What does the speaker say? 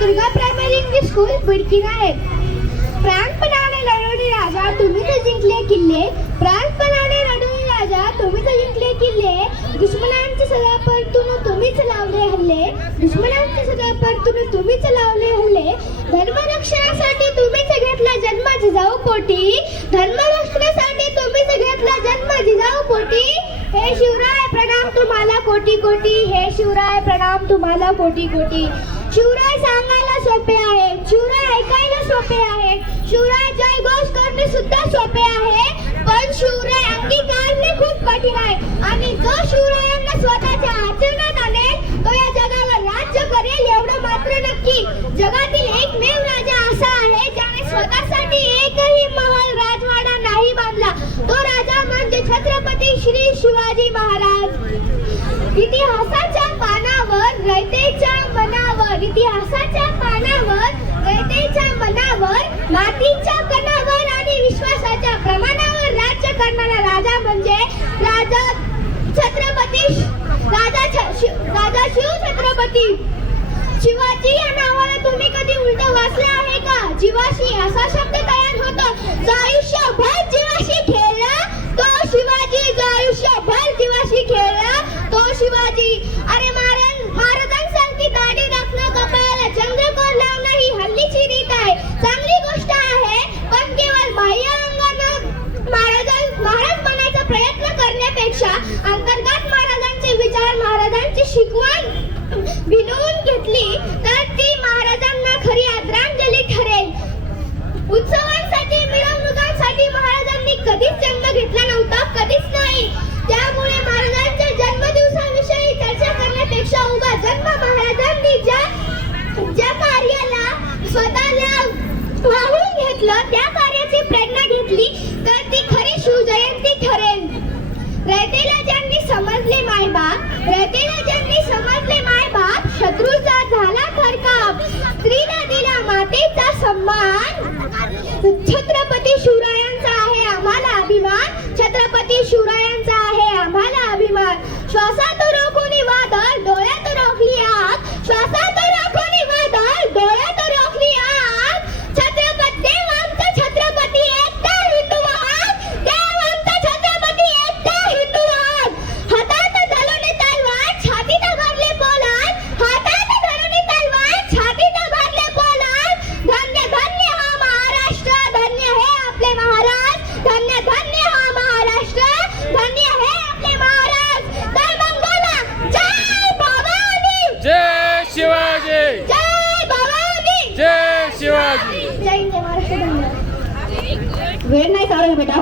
Durga primary English school Bidkin आहे. प्राणपणाने लढवले राजा तुम्ही तर जिंकले किल्ले, प्राणपणाने लढवले राजा तुम्ही तर जिंकले किल्ले, दुश्मनांचे सगळ्या परतून तुम्हीच लावले हल्ले, दुश्मनांचे सगळ्या परतून तुम्हीच लावले हल्ले, धर्मरक्षणासाठी तुम्हीच घेतला जन्म जिजाऊ पोटी, धर्मरक्षणासाठी तुम्हीच घेतला जन्म जिजाऊ पोटी. हे शिवराय प्रणाम तुम्हाला कोटी कोटी, हे शिवराय प्रणाम तुम्हाला कोटी कोटी. शिवराय सांगायला सोपे आहे, शिवराय ऐकायला सोपे आहे, शिवराय जयघोष करणे सुद्धा सोपे आहे, पण शिवराय अंगीकारणे खूप कठीण आहे. आणि जो शिवरायांना स्वतःच्या आचरणात आणेल तो या जगावर राज्य करेल एवढं मात्र नक्की. जगातील एकमेव राजा असा आहे ज्याने स्वतःसाठी एकही महल राजवाडा नाही बांधला, तो राजा म्हणजे छत्रपती श्री शिवाजी महाराज. इतिहासाच्या पानावर रयतेच्या मनावर, इतिहासाच्या पानावर रयतेच्या मनावर, मातीच्या कणावर आणि विश्वासाच्या प्रमाणावर राज्य करणारा राजा म्हणजे राजा छत्रपती राजा शिव छत्रपती शिवाजी. या नावाला तुम्ही कधी उलट वाचले आहे का? जीवाशी असा शब्द तयार होतो. जो आयुष्यभर जीवाशी खेळला तो शिवाजी, जो आयुष्यभर जीवाशी खेळला तो शिवाजी. अरे महाराजांसारखी दाढी राखणं, कपाळाला चंद्रकोर लावणं ही हल्लीची रीत आहे. चांगली गोष्ट आहे, पण केवळ बाह्य अंगानं महाराज बनायचा प्रयत्न करण्यापेक्षा अंतर्गत महाराजांचे विचार, महाराजांची शिकवण भिनवून घेतली तर ती महाराजांना खरी आदरांजली ठरेल. उत्सवांसाठी, मिरवणुकांसाठी महाराजांनी कधीच जन्म घेतला नव्हता, कधीच नाही. त्यामुळे महाराजांच्या जन्मदिवसाविषयी चर्चा करण्यापेक्षा उगा जन्म महाराजांनी ज्या कार्याला स्वतःला वाहून घेतलं त्या कार्याची प्रेरणा घेतली तर ती खरी शिवजयंती ठरेल. रयतेला ज्यांनी समजले मायबाप, रयतेला ज्यांनी समजले मायबाप, शत्रूचा झाला थरकाप, स्त्रीला दिला मातेचा सन्मान. छत्रपती शिवरायांचा आहे आम्हाला अभिमान, छत्रपती शिवरायांचा आहे आम्हाला अभिमान. श्वासात रोखून वादळ, डोळ्यात रोखली आग, श्वासात रोखून वादळ, डोळ्यात रोखली आग. छत्रपती देव आमचा छत्रपती एकटा हिंदुवाद, देव आमचा छत्रपती एकटा हिंदुवाद. हातात धरून तलवार, छातीत भरले पोलाद, हातात धरून तलवार, छातीत भरले पोलाद. धन्य धन्य हा महाराष्ट्र, धन्य हे आपले महाराज, धन्य धन्य हा महाराष्ट्र, धन्य हे आपले महाराज. तर मग बोला जय भवानी, जय शिवाजी, जय भवानी, जय शिवाजी. जय महाराष्ट्र. धन्यवाद. वेळ नाही चालू बेटा.